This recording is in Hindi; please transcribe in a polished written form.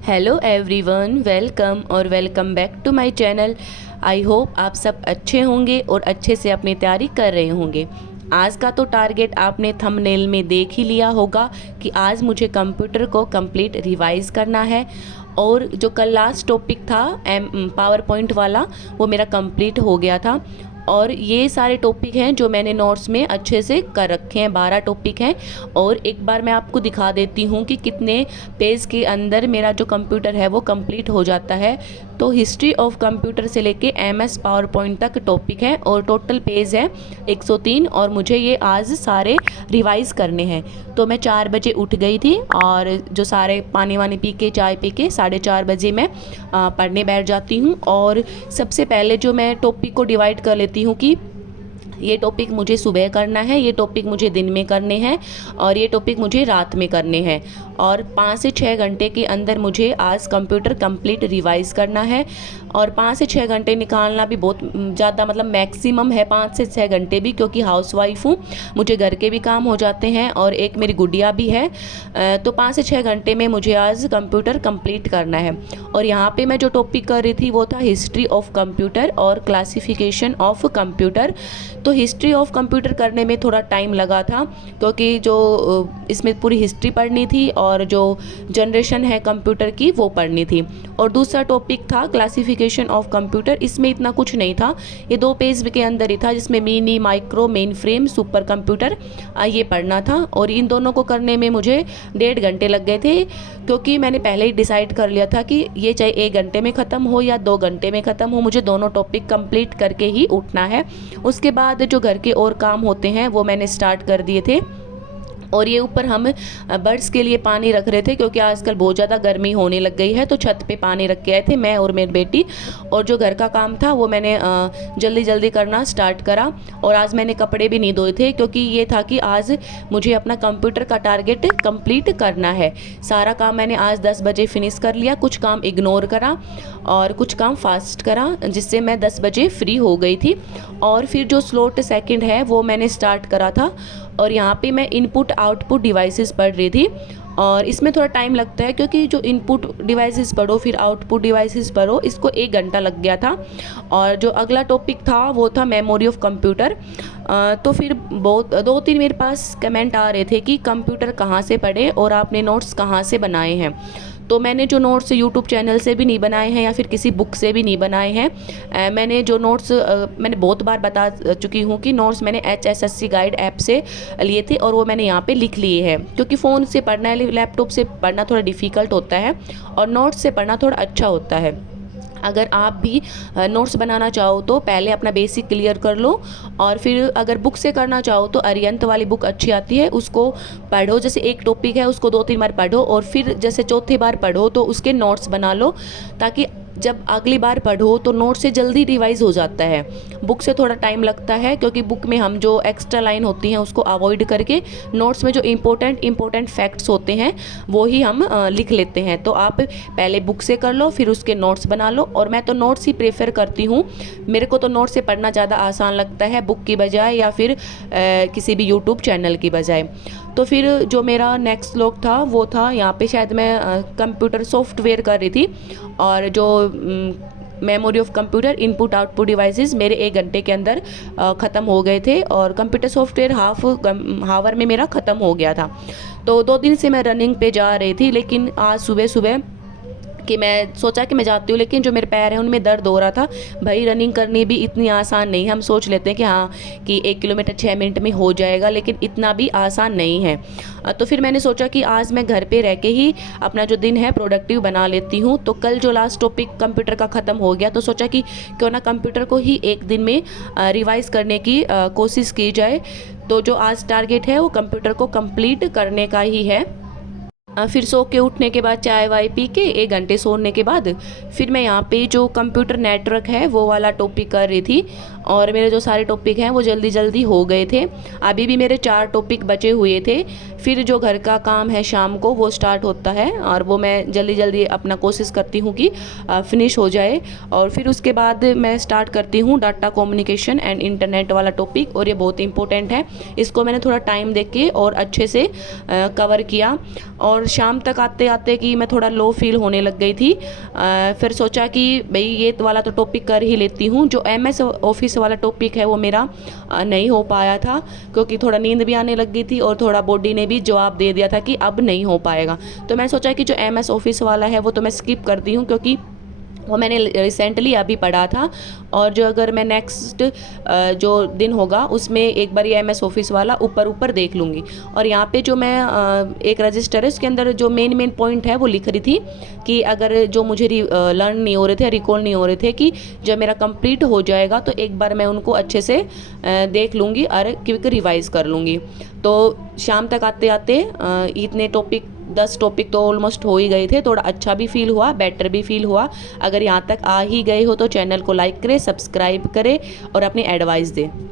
हेलो एवरीवन, वेलकम और welcome back to my channel. I hope आप सब अच्छे होंगे और अच्छे से अपनी तैयारी कर रहे होंगे। आज का तो टारगेट आपने थंबनेल में देख ही लिया होगा कि आज मुझे कंप्यूटर को कंप्लीट रिवाइज करना है। और जो कल लास्ट टॉपिक था पावर पॉइंट वाला, वो मेरा कंप्लीट हो गया था। और ये सारे टॉपिक हैं जो मैंने नोट्स में अच्छे से कर रखे हैं। 12 टॉपिक हैं। और एक बार मैं आपको दिखा देती हूँ कि कितने पेज के अंदर मेरा जो कंप्यूटर है वो कंप्लीट हो जाता है। तो हिस्ट्री ऑफ कंप्यूटर से लेके MS पावर पॉइंट तक टॉपिक है और टोटल पेज है 103। और मुझे ये आज सारे रिवाइज़ करने हैं। तो मैं 4 बजे उठ गई थी और जो सारे पानी वानी पी के, चाय पी के 4:30 बजे मैं पढ़ने बैठ जाती हूँ। और सबसे पहले जो मैं टॉपिक को डिवाइड कर लेती हूँ कि ये टॉपिक मुझे सुबह करना है, ये टॉपिक मुझे दिन में करने हैं और ये टॉपिक मुझे रात में करने हैं। और 5 से 6 घंटे के अंदर मुझे आज कंप्यूटर कंप्लीट रिवाइज़ करना है। और 5 से 6 घंटे निकालना भी बहुत ज़्यादा, मतलब मैक्सिमम है 5 से 6 घंटे भी, क्योंकि हाउसवाइफ हूँ, मुझे घर के भी काम हो जाते हैं और एक मेरी गुड़िया भी है। तो 5 से 6 घंटे में मुझे आज कंप्यूटर कंप्लीट करना है। और यहाँ पे मैं जो टॉपिक कर रही थी वो था हिस्ट्री ऑफ कंप्यूटर और क्लासिफिकेशन ऑफ कंप्यूटर। तो हिस्ट्री ऑफ कंप्यूटर करने में थोड़ा टाइम लगा था, क्योंकि जो इसमें पूरी हिस्ट्री पढ़नी थी और जो जनरेशन है कंप्यूटर की वो पढ़नी थी। और दूसरा टॉपिक था क्लासिफिकेशन ऑफ कंप्यूटर। इसमें इतना कुछ नहीं था, ये 2 पेज के अंदर ही था, जिसमें mini, micro, main frame, super computer ये पढ़ना था। और इन दोनों को करने में मुझे 1.5 घंटे लग गए थे, क्योंकि मैंने पहले ही डिसाइड कर लिया था कि ये चाहे 1 घंटे में ख़त्म हो या 2 घंटे में ख़त्म हो, मुझे दोनों टॉपिक कंप्लीट करके ही उठना है। उसके बाद जो घर के और काम होते हैं वो मैंने स्टार्ट कर दिए थे। और ये ऊपर हम बर्ड्स के लिए पानी रख रहे थे, क्योंकि आजकल बहुत ज़्यादा गर्मी होने लग गई है। तो छत पे पानी रख के आए थे मैं और मेरी बेटी। और जो घर का काम था वो मैंने जल्दी जल्दी करना स्टार्ट करा। और आज मैंने कपड़े भी नहीं धोए थे, क्योंकि ये था कि आज मुझे अपना कंप्यूटर का टारगेट कंप्लीट करना है। सारा काम मैंने आज 10 बजे फिनिश कर लिया, कुछ काम इग्नोर करा और कुछ काम फास्ट करा, जिससे मैं 10 बजे फ्री हो गई थी। और फिर जो स्लॉट सेकंड है वो मैंने स्टार्ट करा था। और यहाँ पे मैं इनपुट आउटपुट डिवाइसेस पढ़ रही थी। और इसमें थोड़ा टाइम लगता है, क्योंकि जो इनपुट डिवाइसेस पढ़ो फिर आउटपुट डिवाइसेस पढ़ो, इसको 1 घंटा लग गया था। और जो अगला टॉपिक था वो था मेमोरी ऑफ कंप्यूटर। तो फिर बहुत 2-3 मेरे पास कमेंट आ रहे थे कि कंप्यूटर कहाँ से पढ़े और आपने नोट्स कहाँ से बनाए हैं। तो मैंने जो नोट्स यूट्यूब चैनल से भी नहीं बनाए हैं या फिर किसी बुक से भी नहीं बनाए हैं। मैंने जो नोट्स मैंने बहुत बार बता चुकी हूँ कि नोट्स मैंने HSSC गाइड ऐप से लिए थे और वो मैंने यहाँ पे लिख लिए हैं, क्योंकि फ़ोन से पढ़ना है, लैपटॉप से पढ़ना थोड़ा डिफ़िकल्ट होता है और नोट्स से पढ़ना थोड़ा अच्छा होता है। अगर आप भी नोट्स बनाना चाहो तो पहले अपना बेसिक क्लियर कर लो, और फिर अगर बुक से करना चाहो तो अरिहंत वाली बुक अच्छी आती है, उसको पढ़ो। जैसे एक टॉपिक है उसको 2-3 बार पढ़ो और फिर जैसे चौथी बार पढ़ो तो उसके नोट्स बना लो, ताकि जब अगली बार पढ़ो तो नोट से जल्दी रिवाइज हो जाता है। बुक से थोड़ा टाइम लगता है, क्योंकि बुक में हम जो एक्स्ट्रा लाइन होती हैं उसको अवॉइड करके नोट्स में जो इम्पोर्टेंट फैक्ट्स होते हैं वो ही हम लिख लेते हैं। तो आप पहले बुक से कर लो, फिर उसके नोट्स बना लो। और मैं तो नोट्स ही प्रेफर करती हूँ, मेरे को तो नोट्स से पढ़ना ज़्यादा आसान लगता है बुक की बजाय, या फिर किसी भी यूट्यूब चैनल की बजाय। तो फिर जो मेरा नेक्स्ट स्लॉट था वो था, यहाँ पे शायद मैं कंप्यूटर सॉफ्टवेयर कर रही थी। और जो memory of computer input output devices मेरे 1 घंटे के अंदर ख़त्म हो गए थे। और कंप्यूटर सॉफ्टवेयर हाफ आवर में मेरा ख़त्म हो गया था। तो 2 दिन से मैं रनिंग पे जा रही थी, लेकिन आज सुबह सुबह कि मैं सोचा कि मैं जाती हूँ, लेकिन जो मेरे पैर हैं उनमें दर्द हो रहा था। भाई रनिंग करनी भी इतनी आसान नहीं है। हम सोच लेते हैं कि हाँ कि 1 किलोमीटर 6 मिनट में हो जाएगा, लेकिन इतना भी आसान नहीं है। तो फिर मैंने सोचा कि आज मैं घर पे रह के ही अपना जो दिन है प्रोडक्टिव बना लेती हूँ। तो कल जो लास्ट टॉपिक कंप्यूटर का ख़त्म हो गया, तो सोचा कि क्यों ना कंप्यूटर को ही 1 दिन में रिवाइज करने की कोशिश की जाए। तो जो आज टारगेट है वो कंप्यूटर को कंप्लीट करने का ही है। फिर सो के उठने के बाद चाय वाय पी के 1 घंटे सोने के बाद फिर मैं यहाँ पे जो कंप्यूटर नेटवर्क है वो वाला टॉपिक कर रही थी। और मेरे जो सारे टॉपिक हैं वो जल्दी जल्दी हो गए थे। अभी भी मेरे 4 टॉपिक बचे हुए थे। फिर जो घर का काम है शाम को वो स्टार्ट होता है, और वो मैं जल्दी जल्दी अपना कोशिश करती हूँ कि फिनिश हो जाए। और फिर उसके बाद मैं स्टार्ट करती हूँ डाटा कम्युनिकेशन एंड इंटरनेट वाला टॉपिक, और ये बहुत इंपॉर्टेंट है। इसको मैंने थोड़ा टाइम दे के और अच्छे से कवर किया। और शाम तक आते आते कि मैं थोड़ा लो फील होने लग गई थी। फिर सोचा कि भाई ये वाला तो टॉपिक कर ही लेती हूँ। जो MS ऑफिस वाला टॉपिक है वो मेरा नहीं हो पाया था, क्योंकि थोड़ा नींद भी आने लग गई थी और थोड़ा बॉडी ने भी जवाब दे दिया था कि अब नहीं हो पाएगा। तो मैं सोचा कि जो MS ऑफिस वाला है वो तो मैं स्किप करती हूँ, क्योंकि वो मैंने रिसेंटली अभी पढ़ा था। और जो अगर मैं नेक्स्ट जो दिन होगा उसमें एक बार ये MS ऑफिस वाला ऊपर देख लूँगी। और यहाँ पे जो मैं एक रजिस्टर है उसके अंदर जो मेन पॉइंट है वो लिख रही थी कि अगर जो मुझे लर्न नहीं हो रहे थे, रिकॉल नहीं हो रहे थे, कि जब मेरा कंप्लीट हो जाएगा तो एक बार मैं उनको अच्छे से देख लूँगी और क्विक रिवाइज कर लूँगी। तो शाम तक आते आते इतने टॉपिक 10 टॉपिक तो ऑलमोस्ट हो ही गए थे। थोड़ा अच्छा भी फील हुआ, बेटर भी फील हुआ। अगर यहाँ तक आ ही गए हो तो चैनल को लाइक करें, सब्सक्राइब करें और अपनी एडवाइस दें।